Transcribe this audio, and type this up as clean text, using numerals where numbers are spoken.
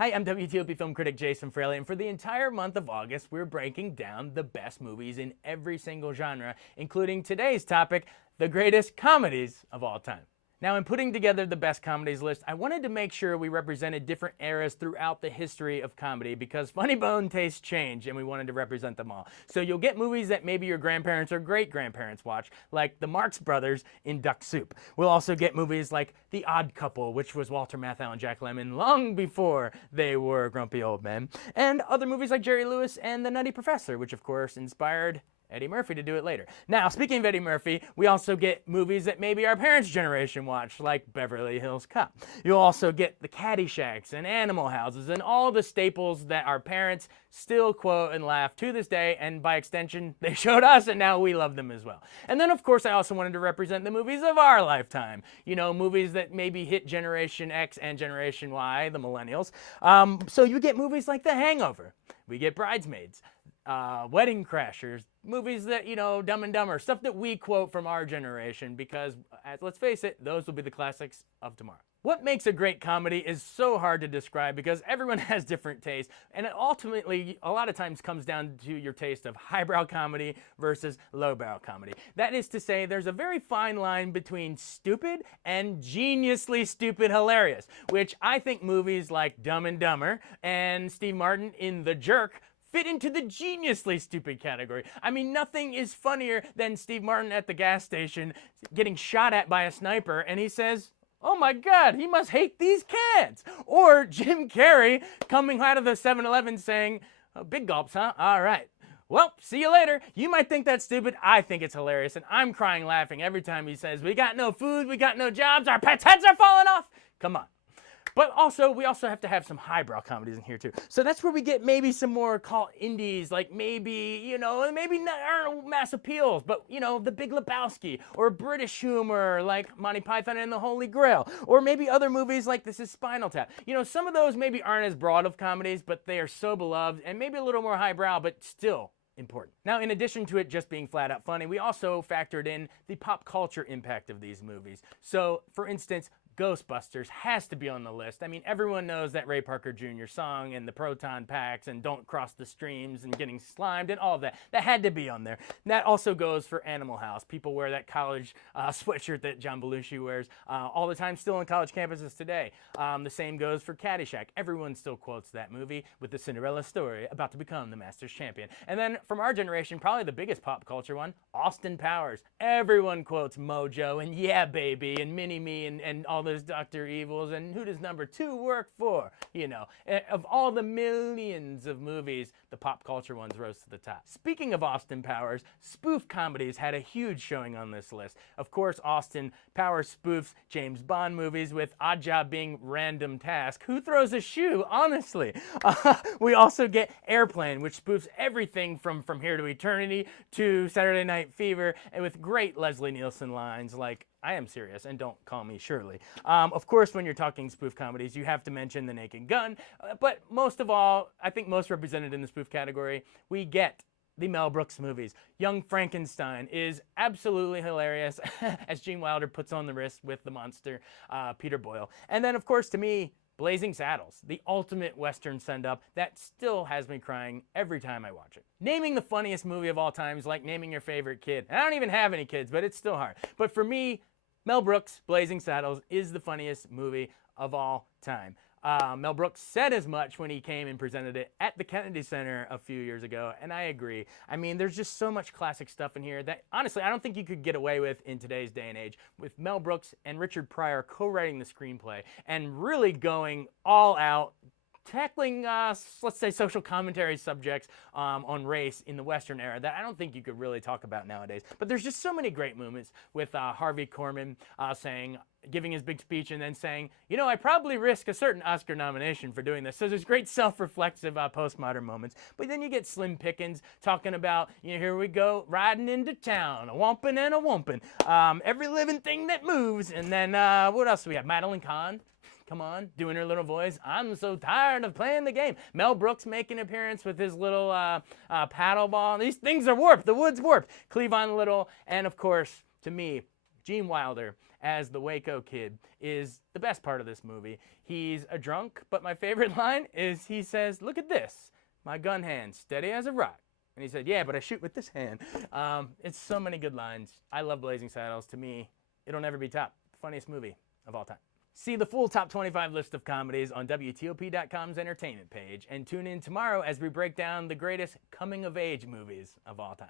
Hi, I'm WTOP film critic Jason Fraley, and for the entire month of August, we're breaking down the best movies in every single genre, including today's topic, the greatest comedies of all time. Now, in putting together the best comedies list, I wanted to make sure we represented different eras throughout the history of comedy because funny bone tastes change and we wanted to represent them all. So you'll get movies that maybe your grandparents or great-grandparents watch, like the Marx Brothers in Duck Soup. We'll also get movies like The Odd Couple, which was Walter Matthau and Jack Lemmon long before they were grumpy old men, and other movies like Jerry Lewis and The Nutty Professor, which of course inspired Eddie Murphy to do it later. Now, speaking of Eddie Murphy, we also get movies that maybe our parents' generation watched, like Beverly Hills Cop. You'll also get the Caddyshacks and Animal Houses and all the staples that our parents still quote and laugh to this day, and by extension, they showed us and now we love them as well. And then, of course, I also wanted to represent the movies of our lifetime. You know, movies that maybe hit Generation X and Generation Y, the millennials. So you get movies like The Hangover. We get Bridesmaids. Wedding Crashers, movies that, you know, Dumb and Dumber, stuff that we quote from our generation because, let's face it, those will be the classics of tomorrow. What makes a great comedy is so hard to describe because everyone has different tastes, and it ultimately, a lot of times, comes down to your taste of highbrow comedy versus lowbrow comedy. That is to say, there's a very fine line between stupid and geniusly stupid hilarious, which I think movies like Dumb and Dumber and Steve Martin in The Jerk fit into the geniusly stupid category. I mean, nothing is funnier than Steve Martin at the gas station getting shot at by a sniper, and he says, "Oh my God, he must hate these cans." Or Jim Carrey coming out of the 7-Eleven saying, "Oh, big gulps, huh? All right. Well, see you later." You might think that's stupid. I think it's hilarious, and I'm crying laughing every time he says, "We got no food, we got no jobs, our pets' heads are falling off." Come on. But also, we also have to have some highbrow comedies in here too. So that's where we get maybe some more called indies, like maybe, you know, maybe not aren't mass appeals, but, you know, The Big Lebowski, or British humor like Monty Python and the Holy Grail, or maybe other movies like This Is Spinal Tap. You know, some of those maybe aren't as broad of comedies, but they are so beloved and maybe a little more highbrow, but still important. Now, in addition to it just being flat out funny, we also factored in the pop culture impact of these movies. So, for instance, Ghostbusters has to be on the list. I mean, everyone knows that Ray Parker Jr. song and the proton packs and Don't Cross the Streams and getting slimed and all of that. That had to be on there. And that also goes for Animal House. People wear that college sweatshirt that John Belushi wears all the time, still on college campuses today. The same goes for Caddyshack. Everyone still quotes that movie with the Cinderella story about to become the Masters champion. And then from our generation, probably the biggest pop culture one, Austin Powers. Everyone quotes Mojo and Yeah Baby and Mini-Me and all those Dr. Evils and Who Does Number 2 Work For? You know, of all the millions of movies, the pop culture ones rose to the top. Speaking of Austin Powers, spoof comedies had a huge showing on this list. Of course, Austin Powers spoofs James Bond movies with Odd Job being Random Task. Who throws a shoe, honestly? We also get Airplane, which spoofs everything from Here to Eternity to Saturday Night Fever, and with great Leslie Nielsen lines like, "I am serious, and don't call me Shirley." Of course, when you're talking spoof comedies, you have to mention The Naked Gun. But most of all, I think most represented in the spoof category, we get the Mel Brooks movies. Young Frankenstein is absolutely hilarious as Gene Wilder puts on the wrist with the monster, Peter Boyle. And then, of course, to me, Blazing Saddles, the ultimate Western send-up that still has me crying every time I watch it. Naming the funniest movie of all time is like naming your favorite kid. And I don't even have any kids, but it's still hard. But for me, Mel Brooks' Blazing Saddles is the funniest movie of all time. Mel Brooks said as much when he came and presented it at the Kennedy Center a few years ago, and I agree. I mean, there's just so much classic stuff in here that, honestly, I don't think you could get away with in today's day and age, with Mel Brooks and Richard Pryor co-writing the screenplay and really going all out, tackling, let's say, social commentary subjects on race in the Western era that I don't think you could really talk about nowadays. But there's just so many great moments with Harvey Korman giving his big speech and then saying, you know, I probably risk a certain Oscar nomination for doing this. So there's great self-reflexive postmodern moments. But then you get Slim Pickens talking about, you know, here we go, riding into town, a wompin' and a wompin', every living thing that moves. And then what else do we have? Madeline Kahn. Come on, doing her little voice. I'm so tired of playing the game. Mel Brooks making an appearance with his little paddle ball. These things are warped. The wood's warped. Cleavon Little. And, of course, to me, Gene Wilder as the Waco Kid is the best part of this movie. He's a drunk, but my favorite line is he says, "Look at this, my gun hand, steady as a rock." And he said, "Yeah, but I shoot with this hand." It's so many good lines. I love Blazing Saddles. To me, it'll never be topped. Funniest movie of all time. See the full top 25 list of comedies on WTOP.com's entertainment page, and tune in tomorrow as we break down the greatest coming-of-age movies of all time.